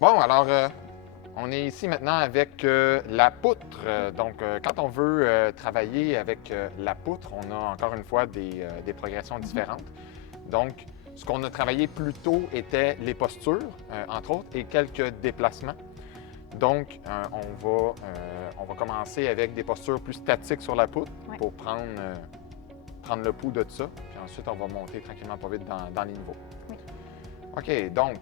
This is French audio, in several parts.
Bon, alors, on est ici maintenant avec la poutre. Quand on veut travailler avec la poutre, on a encore une fois des progressions différentes. Donc, ce qu'on a travaillé plus tôt était les postures, entre autres, et quelques déplacements. Donc, on va commencer avec des postures plus statiques sur la poutre pour prendre le pouls de tout ça. Puis ensuite, on va monter tranquillement pas vite dans les niveaux. Oui. OK, donc,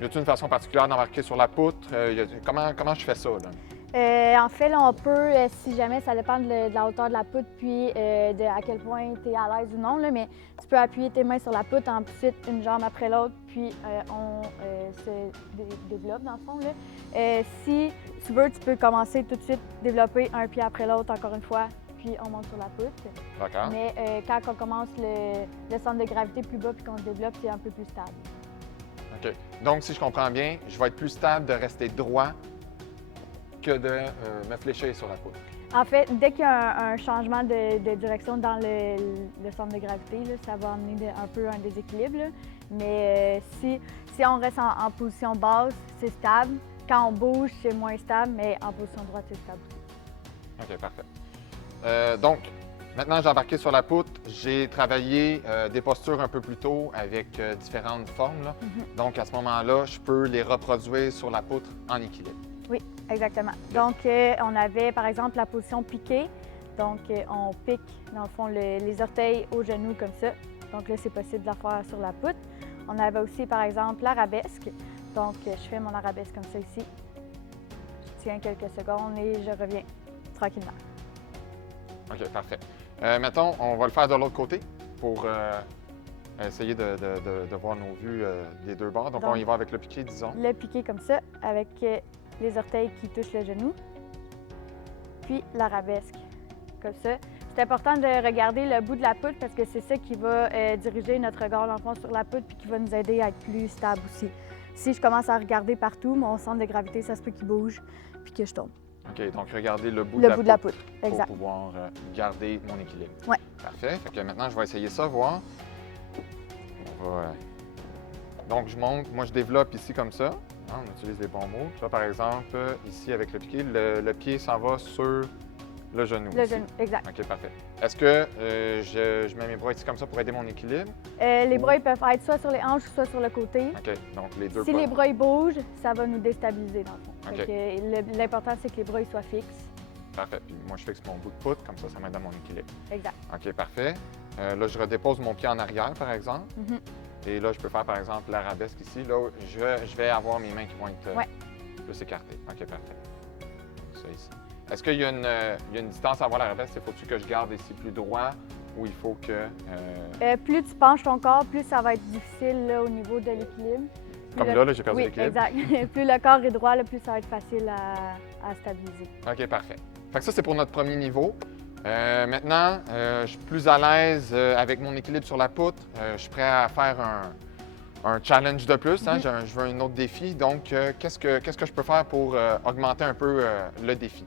y a-t-il une façon particulière d'embarquer sur la poutre? Comment je fais ça, là? En fait, là, on peut, si jamais, ça dépend de la hauteur de la poutre, puis à quel point tu es à l'aise ou non, là, mais tu peux appuyer tes mains sur la poutre, ensuite une jambe après l'autre, puis on se développe dans le fond. Là. Si tu veux, tu peux commencer tout de suite, développer un pied après l'autre, encore une fois, puis on monte sur la poutre. D'accord. Mais quand on commence le centre de gravité plus bas, puis qu'on se développe, c'est un peu plus stable. OK. Donc, si je comprends bien, je vais être plus stable de rester droit que de me fléchir sur la poutre. En fait, dès qu'il y a un changement de direction dans le centre de gravité, là, ça va amener un peu un déséquilibre. Là. Mais si on reste en position basse, c'est stable. Quand on bouge, c'est moins stable, mais en position droite, c'est stable aussi. OK, parfait. Donc, maintenant, j'ai embarqué sur la poutre. J'ai travaillé des postures un peu plus tôt avec différentes formes. Là. Donc, à ce moment-là, je peux les reproduire sur la poutre en équilibre. Oui, exactement. Donc, on avait, par exemple, la position piquée. Donc, on pique, dans le fond, les orteils aux genoux comme ça. Donc là, c'est possible de la faire sur la poutre. On avait aussi, par exemple, l'arabesque. Donc, je fais mon arabesque comme ça ici. Je tiens quelques secondes et je reviens tranquillement. OK, parfait. Mettons, on va le faire de l'autre côté pour essayer de voir nos vues des deux bords. Donc, on y va avec le piqué, disons. Le piqué comme ça, avec les orteils qui touchent le genou. Puis l'arabesque, comme ça. C'est important de regarder le bout de la poutre parce que c'est ça qui va diriger notre regard l'enfant sur la poutre puis qui va nous aider à être plus stable aussi. Si je commence à regarder partout, mon centre de gravité, ça se peut qu'il bouge puis que je tombe. OK, donc regardez le bout de la poutre. Exact. Pour pouvoir garder mon équilibre. Oui. Parfait. Fait que maintenant, je vais essayer ça, voir. On va, donc, je monte. Moi, je développe ici comme ça. Ah, on utilise les bons mots. Ça, par exemple, ici, avec le piqué, le pied s'en va sur le genou. Le genou, exact. OK, parfait. Est-ce que je mets mes bras ici comme ça pour aider mon équilibre? Les bras ils peuvent être soit sur les hanches, soit sur le côté. OK, donc les deux Si pas. les bras ils bougent, ça va nous déstabiliser dans le fond. OK. L'important, c'est que les bras ils soient fixes. Parfait. Puis moi, je fixe mon bout de poutre, comme ça m'aide à mon équilibre. Exact. OK, parfait. Là, je redépose mon pied en arrière, par exemple. Et là, je peux faire, par exemple, l'arabesque ici. Là, je vais avoir mes mains qui vont être plus écartées. OK, parfait. Donc, ça ici. Est-ce qu'il y a une distance à avoir l'arabesque? Faut-tu que je garde ici plus droit ou il faut que... Plus tu penches ton corps, plus ça va être difficile là, au niveau de l'équilibre. Comme là, j'ai perdu l'équilibre. Exact. Plus le corps est droit, là, plus ça va être facile à stabiliser. OK, parfait. Fait que ça, c'est pour notre premier niveau. Maintenant, je suis plus à l'aise avec mon équilibre sur la poutre. Je suis prêt à faire un challenge de plus. Hein? Je veux un autre défi. Donc, qu'est-ce que je peux faire pour augmenter un peu le défi?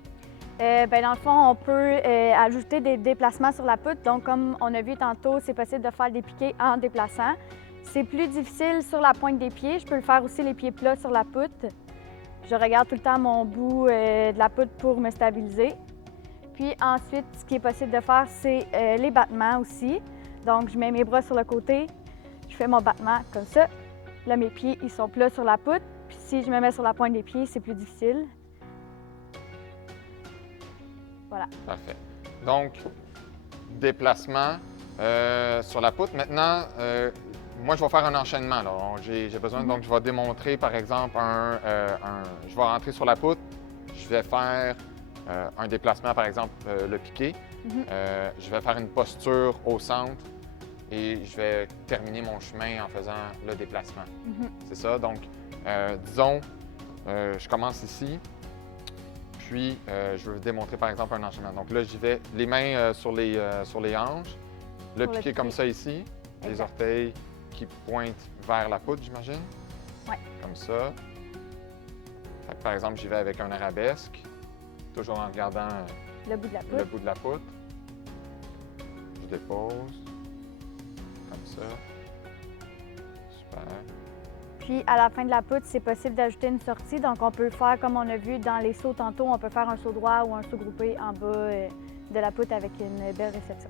Dans le fond, on peut ajouter des déplacements sur la poutre. Donc, comme on a vu tantôt, c'est possible de faire des piqués en déplaçant. C'est plus difficile sur la pointe des pieds. Je peux le faire aussi les pieds plats sur la poutre. Je regarde tout le temps mon bout de la poutre pour me stabiliser. Puis ensuite, ce qui est possible de faire, c'est les battements aussi. Donc, je mets mes bras sur le côté, je fais mon battement comme ça. Là, mes pieds, ils sont plats sur la poutre. Puis si je me mets sur la pointe des pieds, c'est plus difficile. Voilà. Parfait. Donc, déplacement sur la poutre. Maintenant, moi, je vais faire un enchaînement. J'ai besoin, donc je vais démontrer, par exemple, je vais rentrer sur la poutre, je vais faire un déplacement, par exemple, le piqué. Je vais faire une posture au centre et je vais terminer mon chemin en faisant le déplacement. C'est ça. Donc, disons, je commence ici, puis je veux démontrer, par exemple, un enchaînement. Donc là, j'y vais les mains sur les hanches, le piqué comme ça ici, les orteils qui pointent vers la poutre, j'imagine. Oui. Comme ça. Fait que, par exemple, j'y vais avec un arabesque. Toujours en regardant le bout de la poutre. Je dépose. Comme ça. Super. Puis à la fin de la poutre, c'est possible d'ajouter une sortie. Donc on peut faire, comme on a vu dans les sauts tantôt, on peut faire un saut droit ou un saut groupé en bas de la poutre avec une belle réception.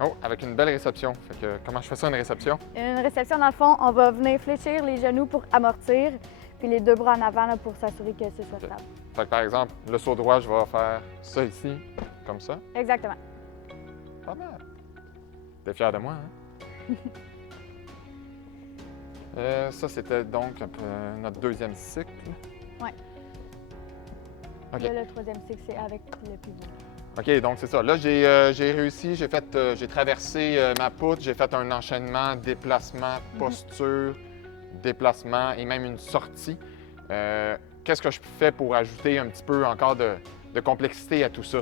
Oh, avec une belle réception. Fait que, comment je fais ça, une réception? Une réception, dans le fond, on va venir fléchir les genoux pour amortir, puis les deux bras en avant là, pour s'assurer que ce soit stable. Fait que, par exemple, le saut droit, je vais faire ça ici, comme ça. Exactement. Pas mal. T'es fier de moi, hein? Ça, c'était donc notre deuxième cycle. Oui. OK. Là, le troisième cycle, c'est avec le pivot. OK, donc c'est ça. Là, j'ai réussi, j'ai traversé ma poutre, j'ai fait un enchaînement, déplacement, posture, déplacement et même une sortie. Qu'est-ce que je fais pour ajouter un petit peu encore de complexité à tout ça?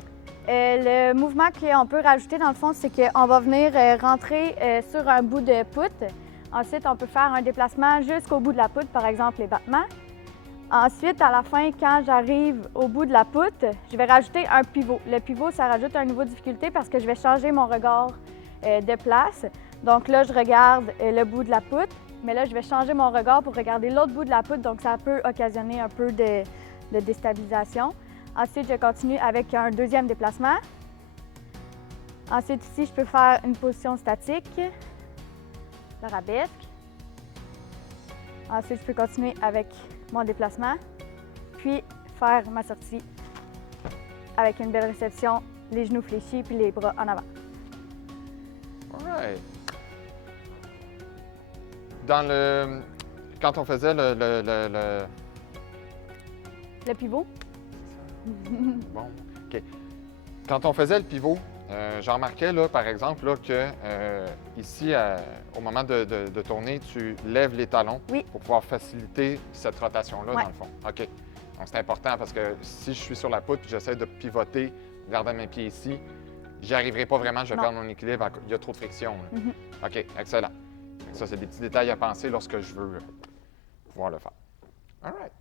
Le mouvement qu'on peut rajouter, dans le fond, c'est qu'on va venir rentrer sur un bout de poutre. Ensuite, on peut faire un déplacement jusqu'au bout de la poutre, par exemple les battements. Ensuite, à la fin, quand j'arrive au bout de la poutre, je vais rajouter un pivot. Le pivot, ça rajoute un niveau de difficulté parce que je vais changer mon regard de place. Donc là, je regarde le bout de la poutre, mais là, je vais changer mon regard pour regarder l'autre bout de la poutre, donc ça peut occasionner un peu de déstabilisation. Ensuite, je continue avec un deuxième déplacement. Ensuite, ici, je peux faire une position statique, l'arabesque. Ensuite, je peux continuer avec mon déplacement, puis faire ma sortie avec une belle réception, les genoux fléchis puis les bras en avant. All right. Quand on faisait Le pivot. Bon, OK. Quand on faisait le pivot, j'en remarquais, là, par exemple, là, que ici, au moment de tourner, tu lèves les talons pour pouvoir faciliter cette rotation-là, dans le fond. OK. Donc, c'est important parce que si je suis sur la poutre et j'essaie de pivoter, garder mes pieds ici, j'y arriverai pas vraiment, je vais perdre mon équilibre, il y a trop de friction. OK, excellent. Ça, c'est des petits détails à penser lorsque je veux pouvoir le faire. All right.